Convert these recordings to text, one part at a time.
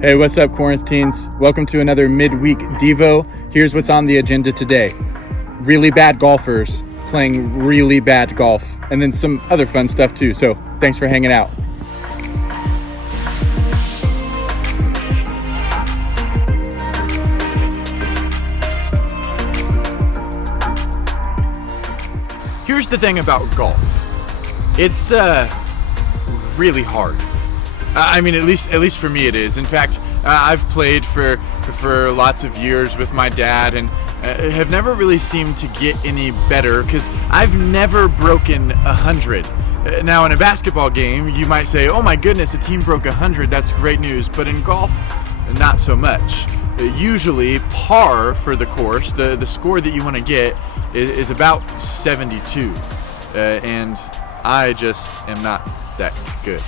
Hey, what's up, Quarantines? Welcome to another MidWeek Devo. Here's what's on the agenda today. Really bad golfers playing really bad golf, and then some other fun stuff too. So thanks for hanging out. Here's the thing about golf. It's really hard. I mean, at least for me it is. In fact, I've played for lots of years with my dad and have never really seemed to get any better because I've never broken 100. Now, in a basketball game, you might say, oh my goodness, a team broke 100. That's great news. But in golf, not so much. Usually, par for the course, the score that you want to get is about 72. And I just am not that good.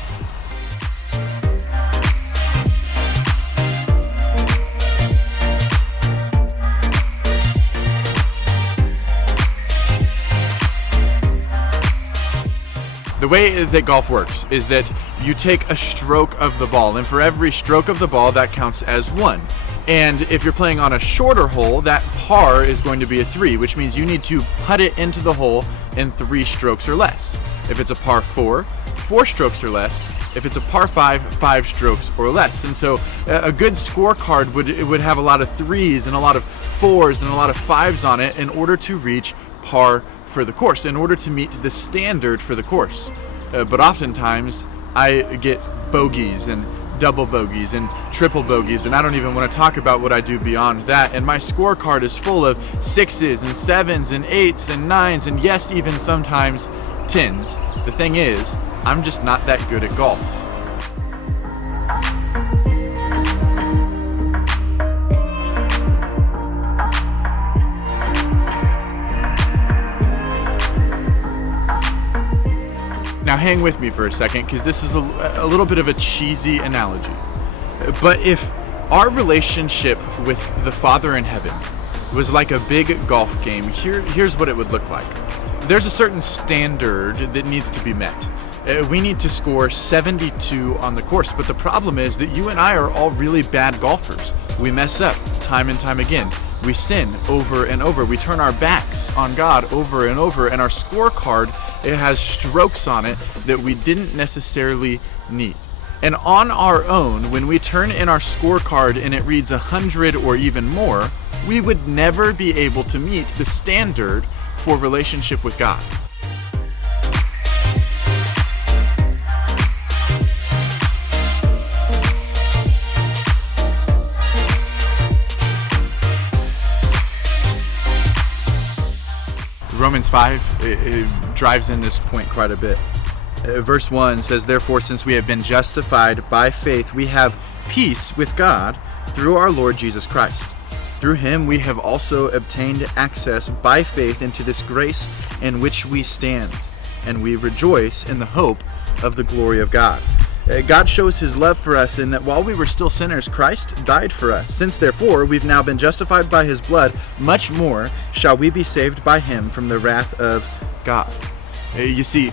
The way that golf works is that you take a stroke of the ball, and for every stroke of the ball, that counts as 1. And if you're playing on a shorter hole, that par is going to be a 3, which means you need to putt it into the hole in 3 strokes or less. If it's a par 4, 4 strokes or less. If it's a par 5, 5 strokes or less. And so a good scorecard would have a lot of 3s and a lot of 4s and a lot of 5s on it in order to reach par for the course, in order to meet the standard for the course. But oftentimes I get bogeys and double bogeys and triple bogeys, and I don't even want to talk about what I do beyond that. And my scorecard is full of 6s and 7s and 8s and 9s and yes, even sometimes 10s. The thing is, I'm just not that good at golf. Now hang with me for a second, because this is a little bit of a cheesy analogy. But if our relationship with the Father in heaven was like a big golf game, here's what it would look like. There's a certain standard that needs to be met. We need to score 72 on the course, but the problem is that you and I are all really bad golfers. We mess up time and time again. We sin over and over. We turn our backs on God over and over, and our scorecard, it has strokes on it that we didn't necessarily need. And on our own, when we turn in our scorecard and it reads 100 or even more, we would never be able to meet the standard for relationship with God. Romans 5 it drives in this point quite a bit. Verse 1 says, therefore, since we have been justified by faith, we have peace with God through our Lord Jesus Christ. Through him we have also obtained access by faith into this grace in which we stand, and we rejoice in the hope of the glory of God. God shows his love for us in that while we were still sinners, Christ died for us. Since therefore we've now been justified by his blood, much more shall we be saved by him from the wrath of God. You see,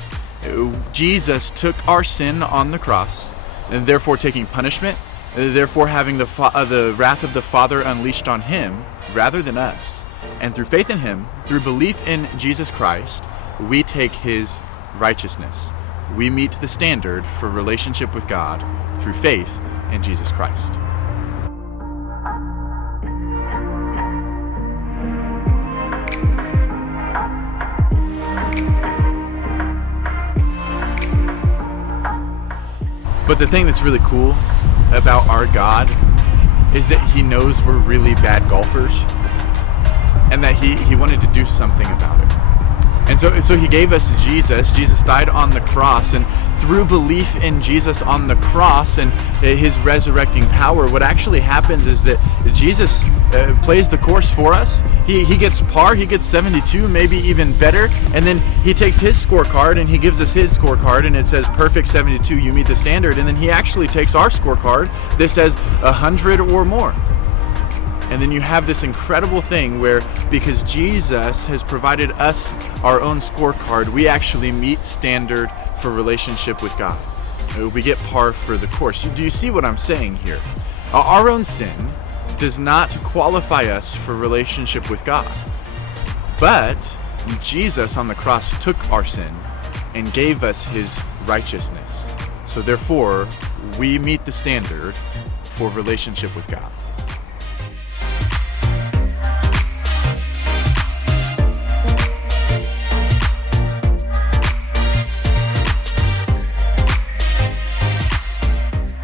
Jesus took our sin on the cross, and therefore taking punishment, therefore having the wrath of the Father unleashed on him rather than us. And through faith in him, through belief in Jesus Christ, we take his righteousness. We meet the standard for relationship with God through faith in Jesus Christ. But the thing that's really cool about our God is that he knows we're really bad golfers, and that he wanted to do something about it. And so he gave us Jesus. Jesus died on the cross, and through belief in Jesus on the cross and his resurrecting power, what actually happens is that Jesus plays the course for us. He gets par, he gets 72, maybe even better, and then he takes his scorecard and he gives us his scorecard, and it says perfect 72, you meet the standard, and then he actually takes our scorecard that says 100 or more. And then you have this incredible thing where, because Jesus has provided us our own scorecard, we actually meet standard for relationship with God. We get par for the course. Do you see what I'm saying here? Our own sin does not qualify us for relationship with God. But Jesus on the cross took our sin and gave us his righteousness. So therefore, we meet the standard for relationship with God.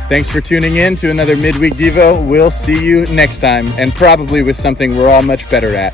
Thanks for tuning in to another Midweek Devo. We'll see you next time, and probably with something we're all much better at.